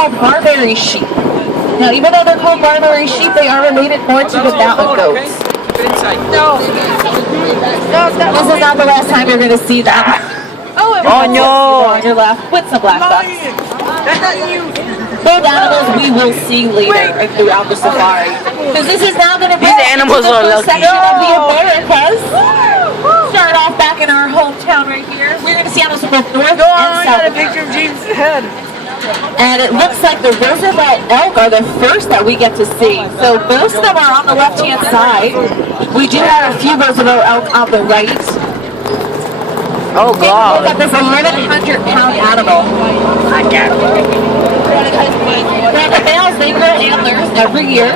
called Barbary sheep. Now, even though they're called Barbary sheep, they are related more to the mountain goats. No. This is not the last time you're going to see them. Oh no! On your left, with some black bucks. Those animals we will see later throughout the safari. Because this is now going to be these animals the are first lucky. section of the Americas. Start off back in our hometown right here. We're going to see animals from both North and South America. Of James' head. And it looks like the Roosevelt elk are the first that we get to see. So most of them are on the left-hand side. We do have a few Roosevelt elk on the right. Oh God! Look at this 1,100-pound animal. I get it. Now the males, they grow antlers every year.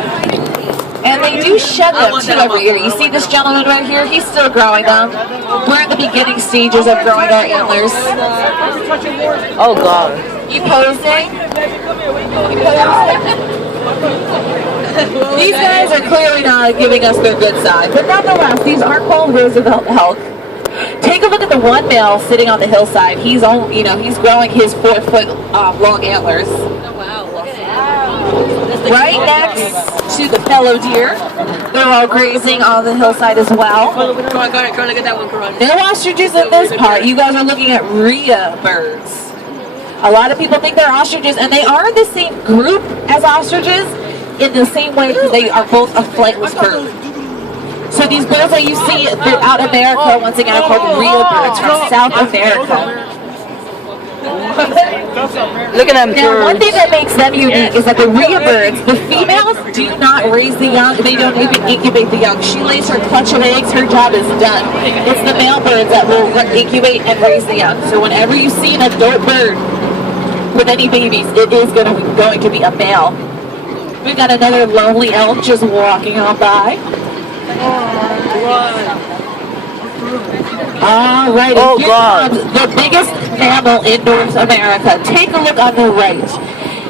And they do shed them too every year. You see this gentleman right here? He's still growing them. We're in the beginning stages of growing our antlers. Oh God! You posing? You posing? These guys are clearly not giving us their good side. But nonetheless, these are called Roosevelt elk. Take a look at the one male sitting on the hillside. He's he's growing his 4-foot long antlers. Right next to the fellow deer. They're all grazing on the hillside as well. Come on, look at that one, Karan. No ostriches in this part. You guys are looking at rhea birds. A lot of people think they're ostriches, and they are in the same group as ostriches in the same way because they are both a flightless bird. So these birds that you see throughout America, once again, are called rhea birds from South America. Look at them Now, one birds. thing that makes them unique is that the rhea birds, the females do not raise the young. They don't even incubate the young. She lays her clutch of eggs. Her job is done. It's the male birds that will incubate and raise the young. So whenever you see an adult bird with any babies, it is going to be a male. We've got another lonely elk just walking on by. Alright, oh here God. comes the biggest mammal in North America. Take a look on the right.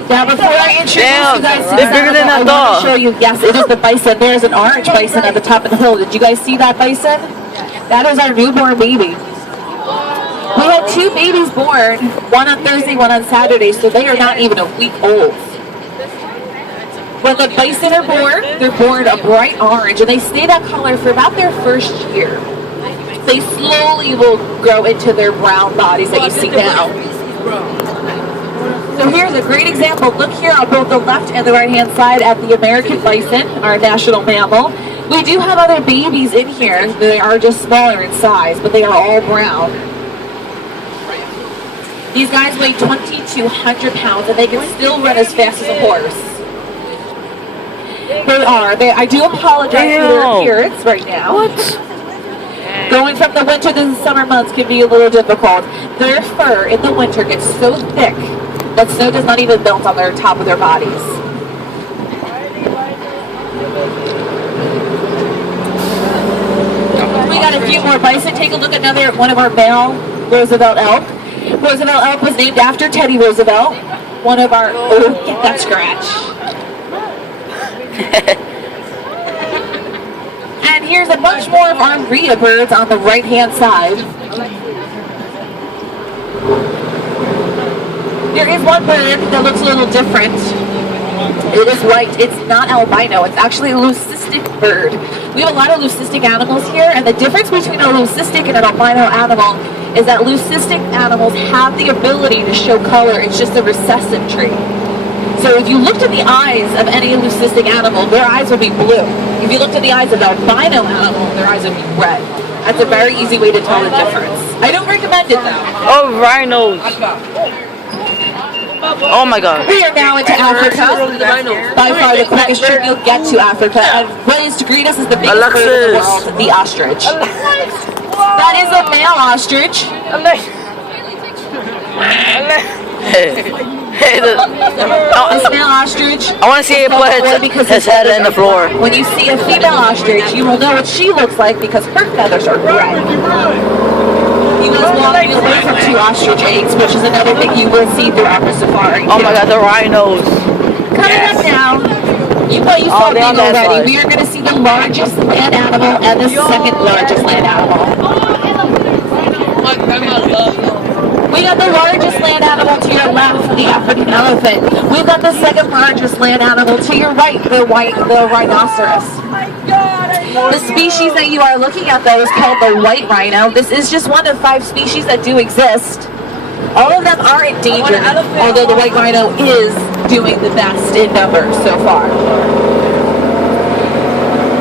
Now, before I introduce you guys to they're bigger than I I want thought. to show you, yes, it is the bison. There's an orange bison at the top of the hill. Did you guys see that bison? That is our newborn baby. We had 2 babies born, one on Thursday, one on Saturday, so they are not even a week old. When the bison are born, they're born a bright orange, and they stay that color for about their first year. They slowly will grow into their brown bodies that you see now. So here's a great example. Look here on both the left and the right-hand side at the American bison, our national mammal. We do have other babies in here. They are just smaller in size, but they are all brown. These guys weigh 2,200 pounds, and they can still run as fast as a horse. They are. I do apologize for their appearance right now. What? Going from the winter to the summer months can be a little difficult. Their fur in the winter gets so thick that snow does not even melt on the top of their bodies. We got a few more bison. Take a look at another one of our male Roosevelt elk. Roosevelt elk was named after Teddy Roosevelt. One of our, oh, get that scratch. And here's a bunch more of our rhea birds on the right-hand side. There is one bird that looks a little different. It is white. It's not albino. It's actually a leucistic bird. We have a lot of leucistic animals here, and the difference between a leucistic and an albino animal is that leucistic animals have the ability to show color. It's just a recessive trait. So if you looked at the eyes of any leucistic animal, their eyes would be blue. If you looked at the eyes of an albino animal, their eyes would be red. That's a very easy way to tell the difference. I don't recommend it though. Oh, rhinos. Oh my God. We are now into Africa. By far the quickest trip you'll get to Africa. And what is to greet us is the biggest bird in the world, the ostrich. That is a male ostrich. This male ostrich. I want to see it put his head in the floor. When you see a female ostrich, you will know what she looks like because her feathers are red. He was walking away from 2 ostrich eggs, which is another thing you will see throughout the safari. Oh my God, the rhinos. Coming up now, you saw me already. We are going to see the largest land animal and the second largest land animal. We got the largest land animal to your left, the African elephant. We've got the second largest land animal to your right, the rhinoceros. The species that you are looking at, though, is called the white rhino. This is just one of 5 species that do exist. All of them are endangered, although the white rhino is doing the best in numbers so far.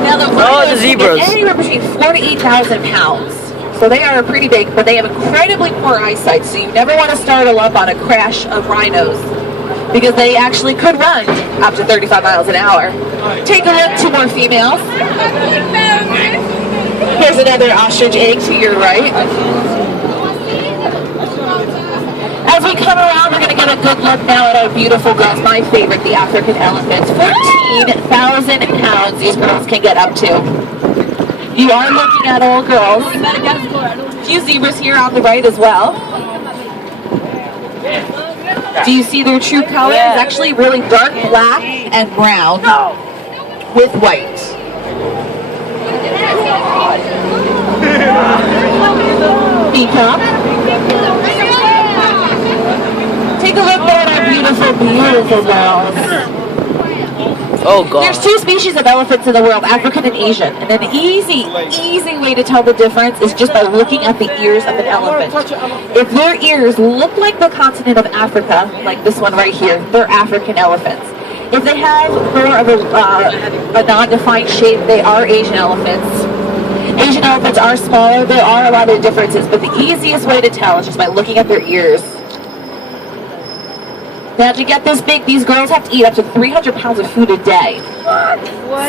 Now the rhinos zebras. can get anywhere between 4 to 8,000 pounds. So they are pretty big, but they have incredibly poor eyesight, so you never want to startle up on a crash of rhinos because they actually could run up to 35 miles an hour. Take a look, 2 more females. Here's another ostrich egg to your right. As we come around, we're going to get a good look now at our beautiful girls. My favorite, the African elephants. 14,000 pounds these girls can get up to. You are looking at all girls. A few zebras here on the right as well. Do you see their true color? It's actually really dark black and brown with white. Peacock. Take a look at our beautiful girls. Oh God. There's 2 species of elephants in the world, African and Asian. And an easy way to tell the difference is just by looking at the ears of an elephant. If their ears look like the continent of Africa, like this one right here, they're African elephants. If they have more of a non-defined shape, they are Asian elephants. Asian elephants are smaller. There are a lot of differences, but the easiest way to tell is just by looking at their ears. Now, to get this big, these girls have to eat up to 300 pounds of food a day.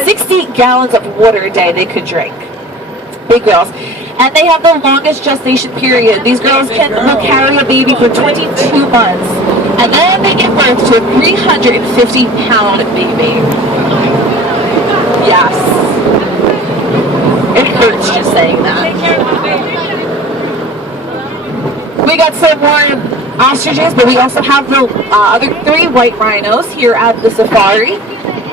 60 gallons of water a day they could drink. Big girls. And they have the longest gestation period. These girls will carry a baby for 22 months. And then they give birth to a 350-pound baby. Yes. It hurts just saying that. We got some more ostriches, but we also have the other 3 white rhinos here at the safari.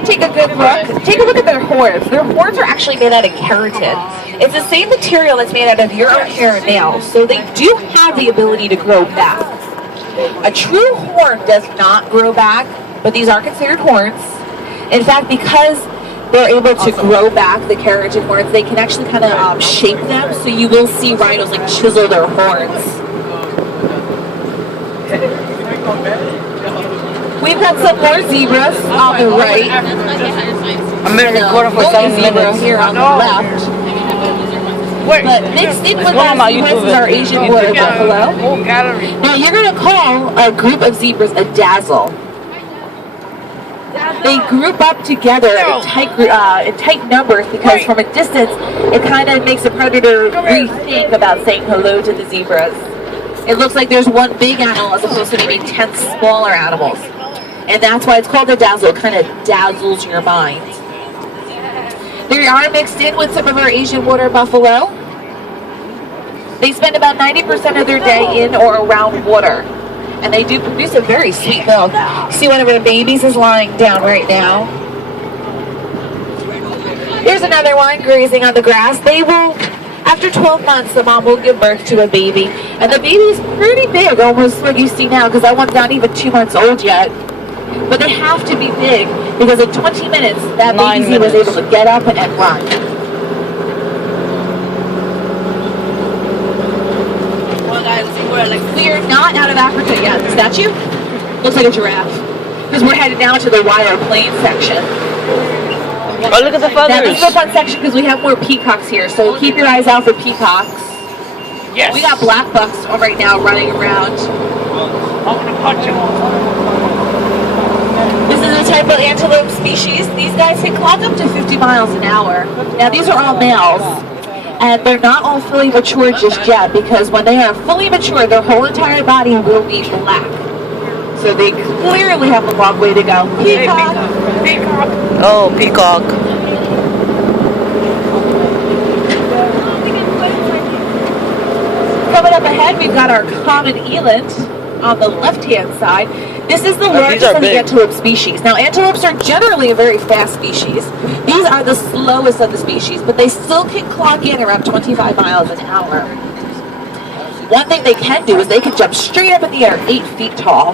Take a good look. Take a look at their horns. Their horns are actually made out of keratin. It's the same material that's made out of your own hair and nails, so they do have the ability to grow back. A true horn does not grow back, but these are considered horns. In fact, because they're able to grow back the keratin horns, they can actually kind of shape them, so you will see rhinos like chisel their horns. We've got some more zebras on the right. I'm in recording for 7 minutes. Here on the left. But mixed in with our zebras is our Asian water buffalo. Now you're going to call a group of zebras a dazzle. They group up together in tight numbers because from a distance it kind of makes a predator rethink about saying hello to the zebras. It looks like there's one big animal as opposed to maybe 10 smaller animals. And that's why it's called a dazzle. It kind of dazzles your mind. They are mixed in with some of our Asian water buffalo. They spend about 90% of their day in or around water. And they do produce a very sweet milk. See, one of our babies is lying down right now. Here's another one grazing on the grass. They will, after 12 months, the mom will give birth to a baby. And the baby's pretty big, almost like you see now, because that one's not even 2 months old yet. But they have to be big, because in 20 minutes, that baby was able to get up and run. We are not out of Africa yet. The statue looks like a giraffe, because we're headed down to the wild plains section. Oh, look at the feathers. Now, this is a fun section because we have more peacocks here, so keep your eyes out for peacocks. Yes. We got black bucks right now running around. I'm gonna punch him. This is a type of antelope species. These guys can clock up to 50 miles an hour. Now, these are all males, and they're not all fully mature just yet, because when they are fully mature, their whole entire body will be black. So they clearly have a long way to go. Peacock. Peacock. Oh, peacock. Coming up ahead, we've got our common eland on the left-hand side. This is the largest of the antelope species. Now, antelopes are generally a very fast species. These are the slowest of the species, but they still can clock in around 25 miles an hour. One thing they can do is they can jump straight up in the air, 8 feet tall.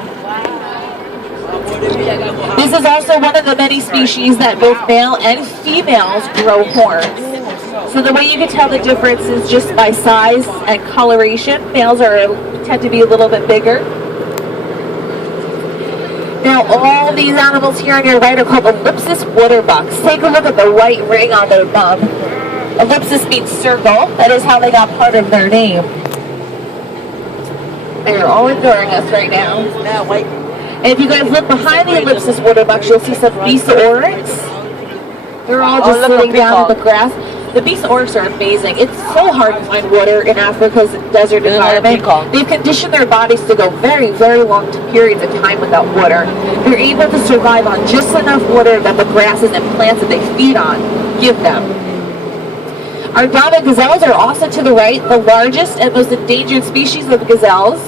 This is also one of the many species that both male and females grow horns. So the way you can tell the difference is just by size and coloration. Males tend to be a little bit bigger. Now all these animals here on your right are called ellipsis waterbucks. Take a look at the white ring on their bum. Ellipsis means circle. That is how they got part of their name. They are all ignoring us right now. And if you guys look behind the ellipsis waterbucks, you'll see some beast oryx. They're all just sitting down in the grass. The beast oryx are amazing. It's so hard to find water in Africa's desert environment. They've conditioned their bodies to go very, very long periods of time without water. They're able to survive on just enough water that the grasses and plants that they feed on give them. Our Brahma gazelles are also to the right, the largest and most endangered species of gazelles.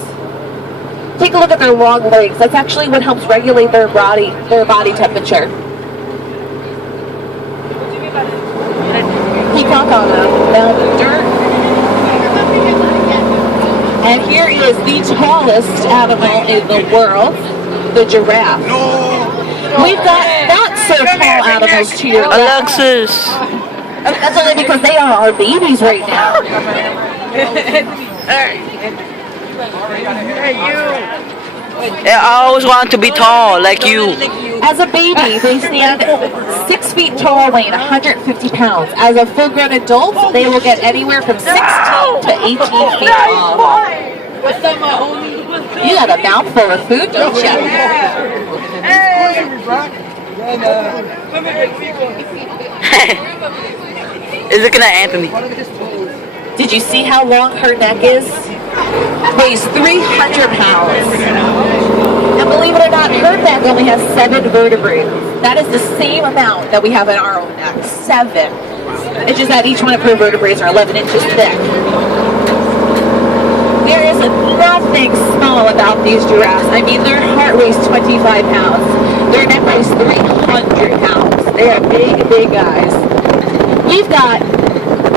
Take a look at their long legs. That's actually what helps regulate their body temperature. Peacock on the dirt. And here is the tallest animal in the world, the giraffe. We've got not so tall animals to your left. Alexis. That's only because they are our babies right now. Yeah, I always wanted to be tall, like you. As a baby, they stand 6 feet tall, weighing 150 pounds. As a full-grown adult, they will get anywhere from 16 to 18 feet tall. You got a mouthful of food, don't you? Is looking at Anthony. Did you see how long her neck is? Weighs 300 pounds. And believe it or not, her neck only has 7 vertebrae. That is the same amount that we have in our own neck. 7. It's just that each one of her vertebrae are 11 inches thick. There is nothing small about these giraffes. I mean, their heart weighs 25 pounds. Their neck weighs 300 pounds. They are big, big guys. We've got,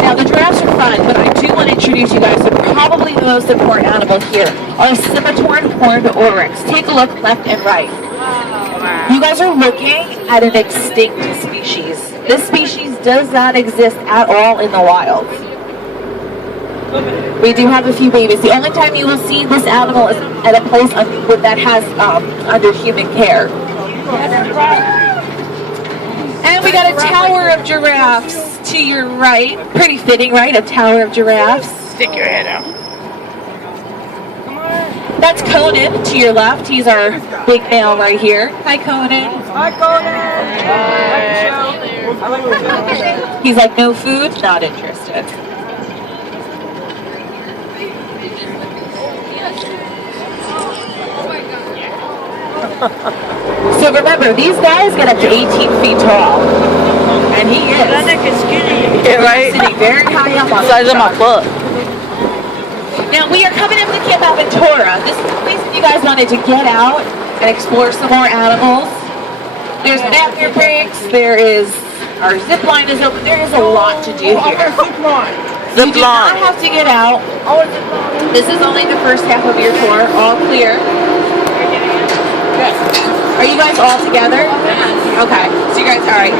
now the giraffes are fun, but I do want to introduce you guys to probably the most important animal here, our scimitar horned oryx. Take a look left and right. You guys are looking at an extinct species. This species does not exist at all in the wild. We do have a few babies. The only time you will see this animal is at a place that has under human care. And we got a tower of giraffes to your right. Pretty fitting, right? A tower of giraffes. Stick your head out. That's Conan to your left. He's our big male right here. Hi, Conan. Hi, Conan. He's like, no food? Not interested. So remember, these guys get up to 18 feet tall. And he is. That neck is skinny. Yeah, right? Sitting very high up on The size of my foot. Now we are coming up to Camp Aventura. This is the place that you guys wanted to get out and explore some more animals. There's bathroom breaks. There is, our zip line is open. There is a lot to do here. You do not have to get out. This is only the first half of your tour. All clear. Good. Are you guys all together? Okay. So you guys, all right.